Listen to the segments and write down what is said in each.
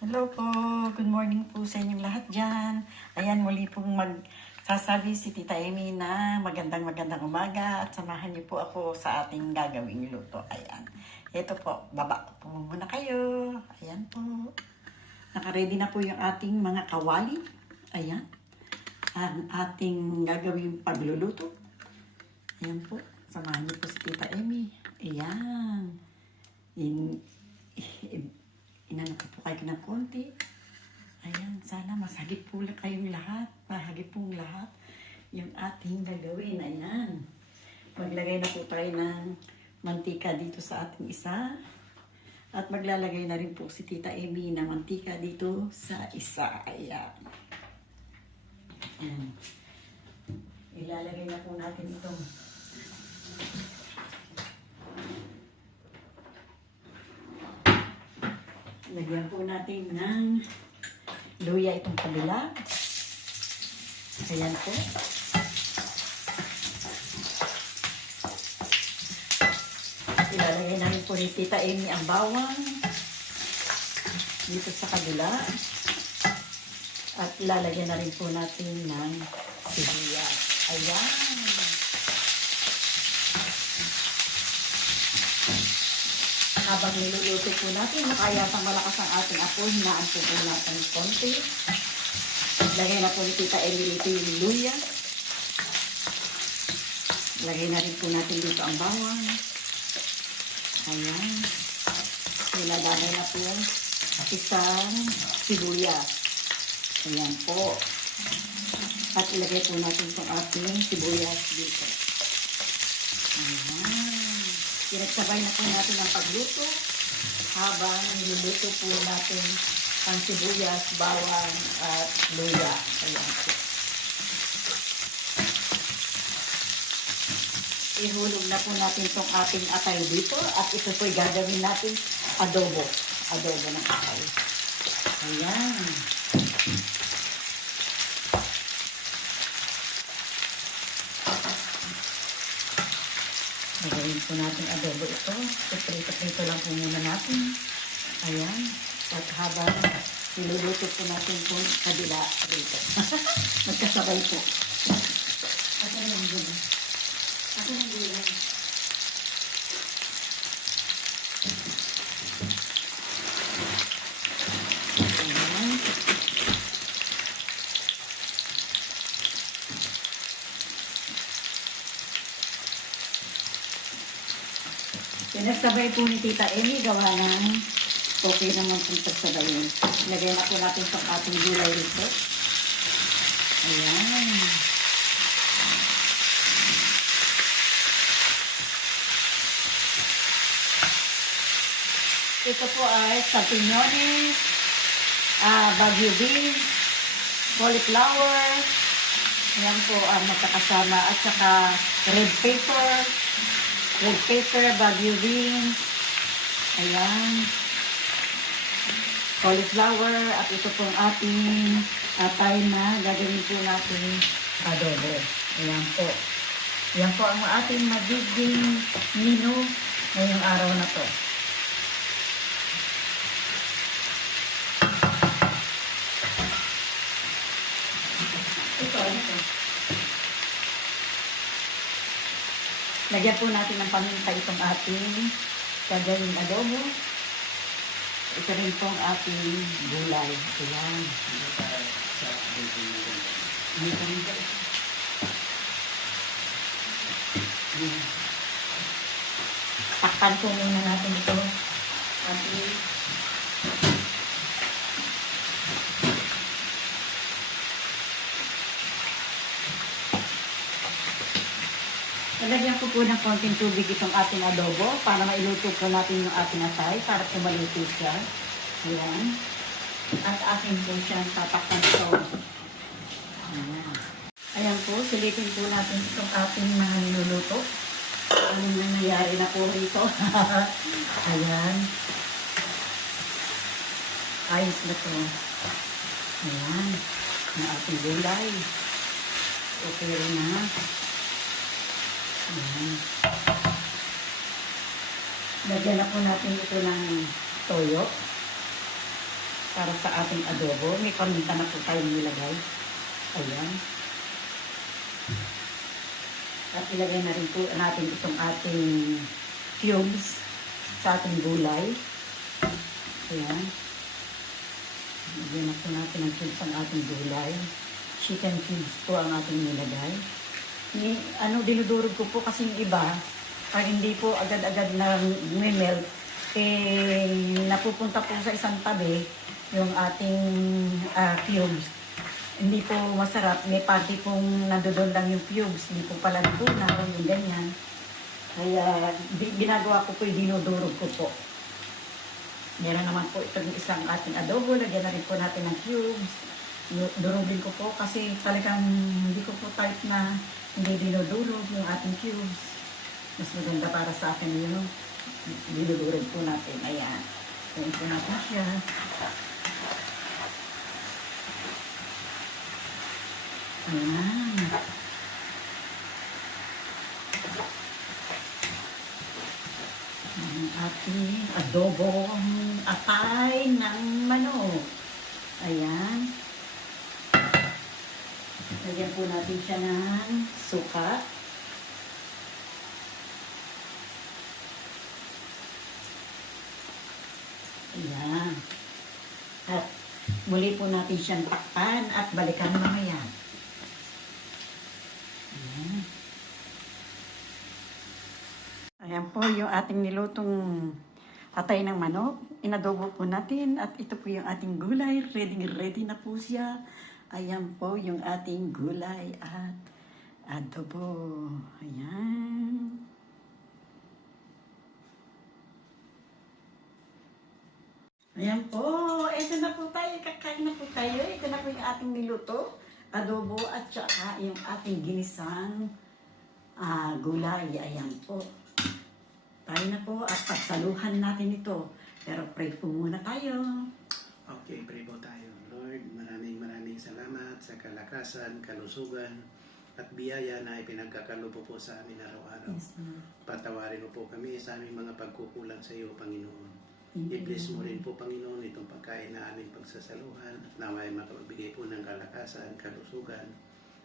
Hello po, good morning po sa inyong lahat dyan. Ayan, muli pong magsasabi si Tita Amy na magandang magandang umaga at samahan niyo po ako sa ating gagawing luto. Ayan, ito po, baba po muna kayo. Ayan po. Nakaready na po yung ating mga kawali. Ayan, ang ating gagawing pagluluto. Ayan po, samahan niyo po si Tita Amy. Ayan. In, in, inano ko kayo ng konti. Ayan, sana masagip po kayong lahat. Mahagip pong lahat. Yung ating gagawin, ayan. Maglagay na po tayo ng mantika dito sa ating isa. At maglalagay na rin po si Tita Amy ng mantika dito sa isa. Ayan. Ayan. Ilalagay na po natin itong Lagyan po natin ng luya itong kabila. Ayan po. Ilalagay namin po ni Tita Amy ang bawang dito sa kabila. At ilalagyan na rin po natin ng sibuyas. Ayan. Habang niluluto po natin, makayasang malakas ang ating apoy, hinaan po po natin konti. Lagay na po ni Tita Emily dito yung luya. Lagay na rin po natin dito ang bawang. Ayan. Niladamay na po isang sibuyas. Ayan po. At ilagay po natin itong ating sibuyas dito. Ayan. Pinagsabay na po natin ang pagluto habang niluluto po natin ang sibuyas, bawang at luya. Ayan po. Ihulog na po natin itong ating atay dito at ito po gagawin natin adobo. Adobo ng atay. Ayan. Gagawin po natin adobo ito. Prito-prito lang po muna natin. Ayan. At habang niluluto po natin po kabila rito. Magkasabay po. Ako na lang dun. Ako na lang. Ayan. Pinagsabay po ni Tita Amy, gawa ng okay naman pong pagsabayin. Lagay na po natin sa ating gulay rito. Ayan. Ito po ay champignons, ah, bagyo beans, cauliflower, Ayan po ang magkakasama at saka red pepper, pepper, bagyo beans, ayan, cauliflower, at ito pong ating atay na gagawin po natin adobo. Ayan po. Ayan po ang ating magiging menu ngayong araw na to. Lagyan po natin ng paminta itong ating gagawing adobo. Ito rin po ang ating gulay. Ayan. May paminta ito. Takpan po muna natin ito. Ating Lalagyan ko po ng konting tubig itong ating adobo para mailuto po natin yung ating atay para po maluto siya. Ayan. At akin po siyang tatakpan ito. Ayan. Ayan po, silipin po natin itong ating mga niluluto. Anong nangyayari na po rito? Ayan. Ayos na to. Ayan. Ang ating gulay. Okay rin na. Ayan. Lagyan na po natin ito ng toyo. para sa ating adobo. May paminta na po tayong nilagay. Ayan. At ilagay na rin po natin itong ating cubes sa ating gulay. Ayan. Lagyan na po natin ng cubes ang ating gulay. Chicken cubes po ang ating nilagay. Ni, ano, dinudurog ko po kasi iba, pag hindi po agad-agad na melt, eh, napupunta po sa isang tabi yung ating ah, cubes. Hindi po masarap. May party pong nandoon lang yung cubes. Hindi po pala natunaw yung ganyan. Kaya ginagawa ko po yung dinudurog ko po. Meron naman po itong isang ating adobo. Lagyan na rin po natin ng cubes. Du- Durugin ko po kasi talagang hindi ko po type na hindi dinudurog yung ating cubes. Mas maganda para sa akin yun. Dinudurog po natin. Ayan. Ayan po natin siya. Ayan. Ang ating adobong atay ng manok. Ayan. Lagyan po natin siya ng suka. Ayan. At muli po natin siyang takpan at balikan mamaya. Ayan. Ayan po yung ating nilutong atay ng manok. Inadobo po natin at ito po yung ating gulay. Ready ready na po siya. Ayan po yung ating gulay at adobo. Ayan. Ayan po. Ito na po tayo. Kakain na po tayo. Ito na po yung ating niluto. Adobo at saka yung ating ginisang ah, gulay. Ayan po. Tayo na po at pagsaluhan natin ito. Pero pray po muna tayo. Okay, pray po tayo. Sa kalakasan, kalusugan, at biyaya na ipinagkakalupo po sa amin araw-araw. Yes, Lord. Patawarin mo po kami sa aming mga pagkukulang sa iyo, Panginoon. I-bless mo rin po, Panginoon, itong pagkain na aming pagsasaluhan at naway makapagbigay po ng kalakasan, kalusugan,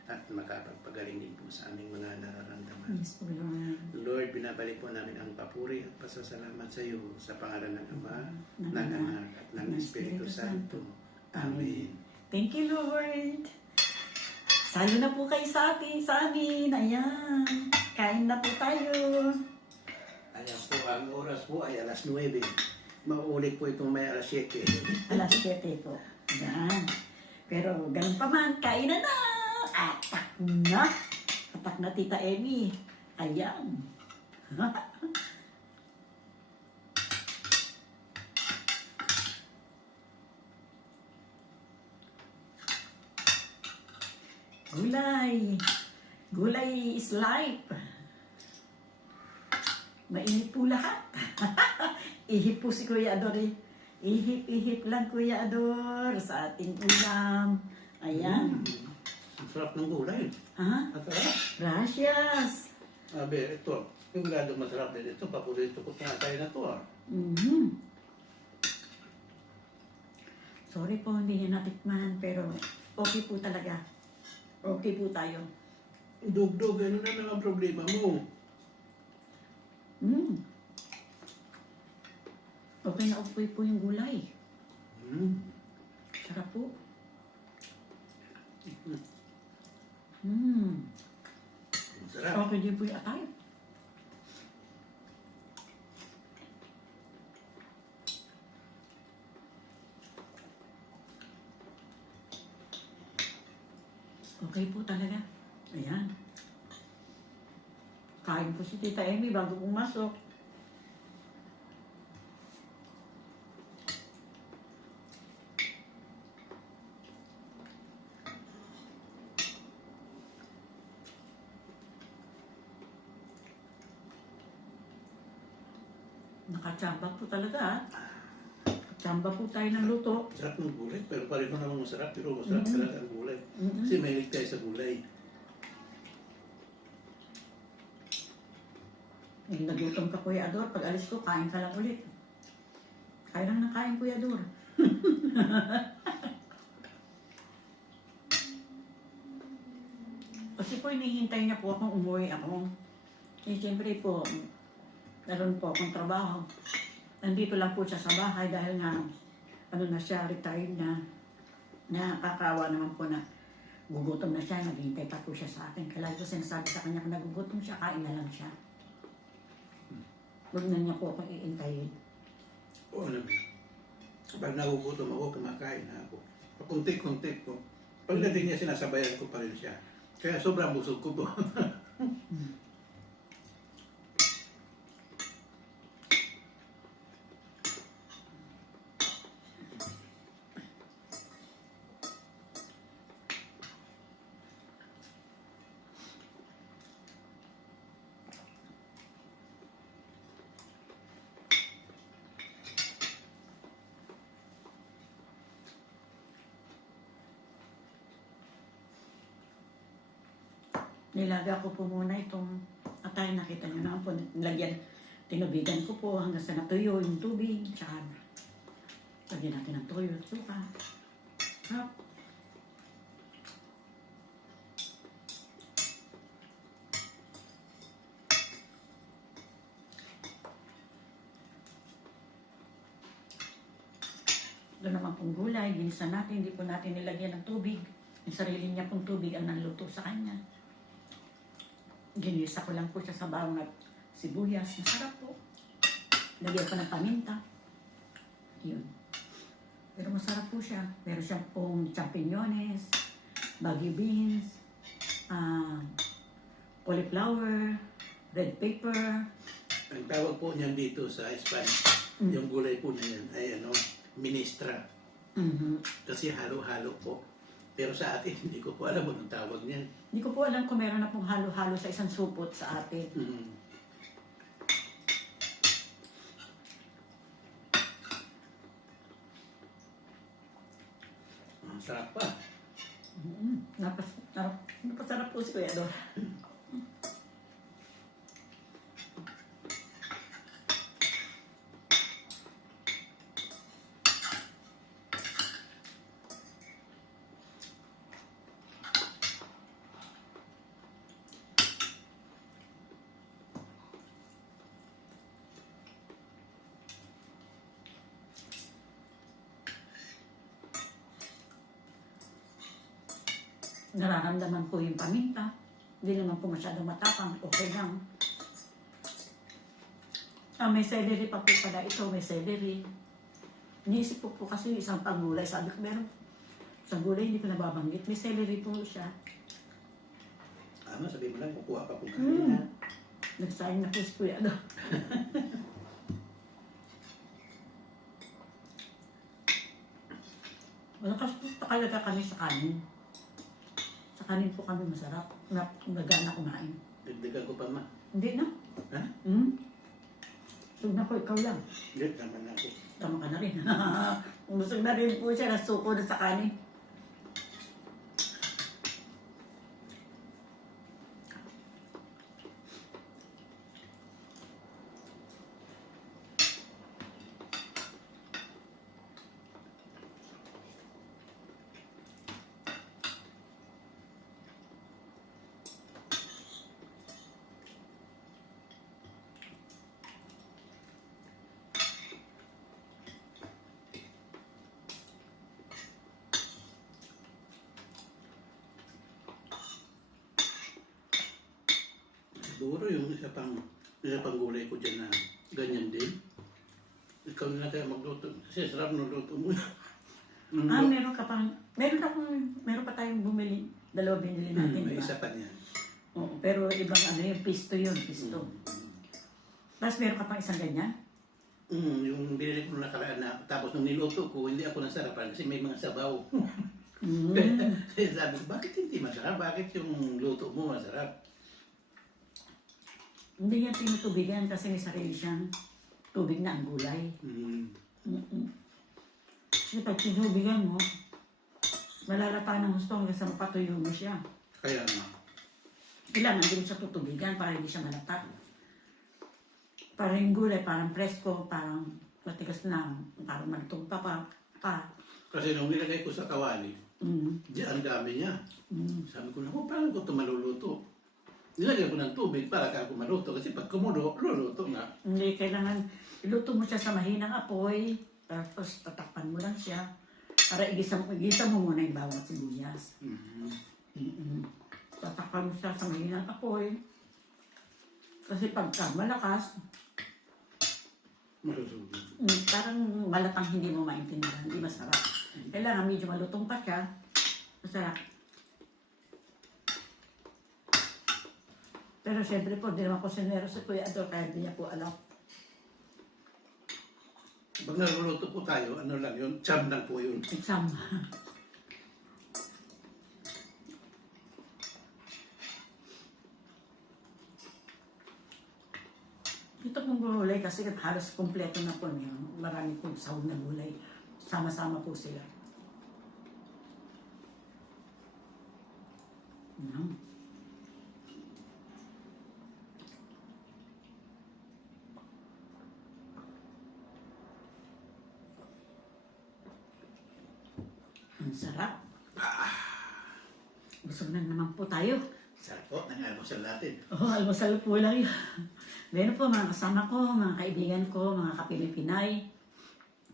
at makapagpagaling din po sa aming mga nararamdaman. Yes, Lord. Lord, binabalik po namin ang papuri at pasasalamat sa iyo sa pangalan ng Ama, Ng Anak, at ng Espiritu Santo. Amen. Amen. Thank you, Lord. Salo na po kayo sa atin, sa amin. Ayan. Kain na po tayo. Ayan po, ang oras po ay alas 9. Mauulit po itong may alas 7. Alas 7 po. Ayan. Pero ganun pa man, kain na na. Atak na. Atak na, Tita Emmy. Ayan. Gulay. Gulay is life. Mainit po lahat. Ihip po si Kuya Ador. eh. Ihip-ihip lang Kuya Ador sa ating ulam. Ayan. Ang sarap ng gulay. Ha? Ang sarap. Gracias. Sabi, ito. Yung grado masarap din ito. Paborito ko na tayo na to ah. Mhm. Sorry po, hindi natikman, pero okay po talaga. Okay po tayo. Dugdog, ano na naman problema mo? Mm. Okay na okay po yung gulay. Hmm. Sarap po. Mm. Ang sarap. Okay din po yung atay. Okay po talaga. Ayan. Kain po si Tita Amy bago pumasok. Nakachamba po talaga ah. Chamba po tayo ng luto. Sarap ng gulay. Pero pareho naman masarap. Pero masarap Mhm. talaga ang Mm-mm. Kasi mahilig tayo sa gulay. Eh, nagutom ka Kuya Ador. Pag alis ko, kain ka lang ulit. Kain lang ng kain Kuya Dur. Kasi po, hinihintay niya po akong umuwi ako. Eh, siyempre po, naroon po akong trabaho. Nandito lang po siya sa bahay dahil nga, ano na siya, retired na. Nakakawa naman po na gugutom na siya, naghihintay pa po siya sa akin. Kaya lagi ko sinasabi sa kanya, kung nagugutom siya, kain na lang siya. Huwag na niya po akong iintayin. Oo naman. Pag nagugutom ako, kumakain na ako. Pakunti-kunti ko. Pagdating niya, sinasabayan ko pa rin siya. Kaya sobrang busog ko po. Nilaga ko po muna itong atay. Nakita niyo naman po, nilagyan, tinubigan ko po hanggang sa natuyo yung tubig. Tsaka, lagyan natin ng toyo at suka. Sarap. Ito naman pong gulay, ginisa natin, hindi po natin nilagyan ng tubig. Yung sarili niya pong tubig ang nanluto sa kanya. Ginisa ko lang po siya sa bawang at sibuyas. Masarap po. Lagyan ko ng paminta. Yun. Pero masarap po siya. Meron siyang pong champiñones, baggy beans, ah, cauliflower, red pepper. Ang tawag po niyan dito sa Spanish, Mm. yung gulay po niyan ay ano, ministra. Mhm. Kasi halo-halo po. Pero sa atin, hindi ko po alam anong tawag niyan. Hindi ko po alam kung meron na pong halo-halo sa isang supot sa atin. Mm. Ang sarap pa. Mm, napas, narap, napasarap po si Kuya Dor. Nararamdaman ko yung paminta. Hindi naman po masyadong matapang. Okay lang. Ah, may celery pa po pala ito. May celery. Iniisip ko po kasi yung isang pagulay. Sabi ko, meron sa gulay hindi ko nababanggit. May celery po siya. Ano, sabi mo lang, kukuha pa po Mm. kanina. Nagsayang na po si Kuya Ano? Malakas po talaga kami sa kanin. Kanin po kami masarap. Na, nagana kumain. Dagdagan ko pa ma. Hindi na. Ha? Hmm? Sug na po, ikaw lang. Hindi, tama na ako. Tama ka na rin. Busog na rin po siya, nasuko na sa kanin. Siguro yung isa pang, isa pang gulay ko dyan na ganyan din. Ikaw na lang kaya magluto. Kasi sarap ng luto mo. Ah, meron ka pang, meron ka pang, meron pa tayong bumili. Dalawa binili natin, mm, may isa pa niya. Oo, pero ibang ano yun, pisto yun, pisto. Mm. Tapos meron ka pang isang ganyan? Mm, yung binili ko nung nakaraan na tapos nung niluto ko, hindi ako nasarapan kasi may mga sabaw. Mm. Kaya sabi ko, bakit hindi masarap? Bakit yung luto mo masarap? Hindi niya tinutubigan kasi may sarili siyang tubig na ang gulay. Mm. Mm-mm. Kasi pag tinubigan mo, malalata ng gusto hanggang sa mapatuyo mo siya. Kaya nga. Kailangan din siya tutubigan para hindi siya malata. Para yung gulay, parang presko, parang matigas na, parang malutong pa pa. pa. Kasi nung nilagay ko sa kawali, Mm, di ang dami niya. mm. Sabi ko, naku, paano ko ito maluluto? Nilagay ko ng tubig para ka ako maluto. Kasi pag kumulo, luluto na. Hindi, kailangan iluto mo siya sa mahinang apoy, tapos tatakpan mo lang siya. Para igisa, igisa mo muna yung bawang sibuyas. Mhm. Mm-mm. Tatakpan mo siya sa mahinang apoy. Kasi pagka malakas, Malusugan. mm, parang malatang hindi mo maintindihan, hindi masarap. Kailangan medyo malutong pa siya. Masarap. Pero syempre po, di naman ko sinero sa Kuya Ador, kaya hindi niya po alam. Pag naluluto po tayo, ano lang yun, cham lang po yun. Exam. Ito pong gulay kasi halos kompleto na po niya. Marami pong sahog na gulay. Sama-sama po sila. Yum. Ang sarap. Po tayo. Sarap po, nang-almusal natin. Oh, almusal po lang yun. Ngayon po, mga kasama ko, mga kaibigan ko, mga kapilipinay.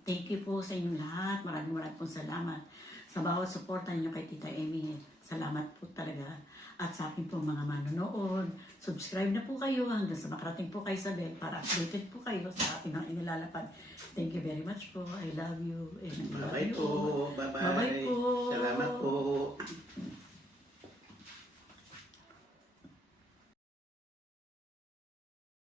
Thank you po sa inyong lahat. Maraming maraming po salamat sa bawat suporta ninyo kay Tita Amy. Salamat po talaga. At sa akin po mga manonood, subscribe na po kayo hanggang sa makarating po kayo sa bell para updated po kayo sa ating mga inilalapad. Thank you very much po. I love you. Bye-bye po. Bye-bye. Bye-bye po. Salamat po.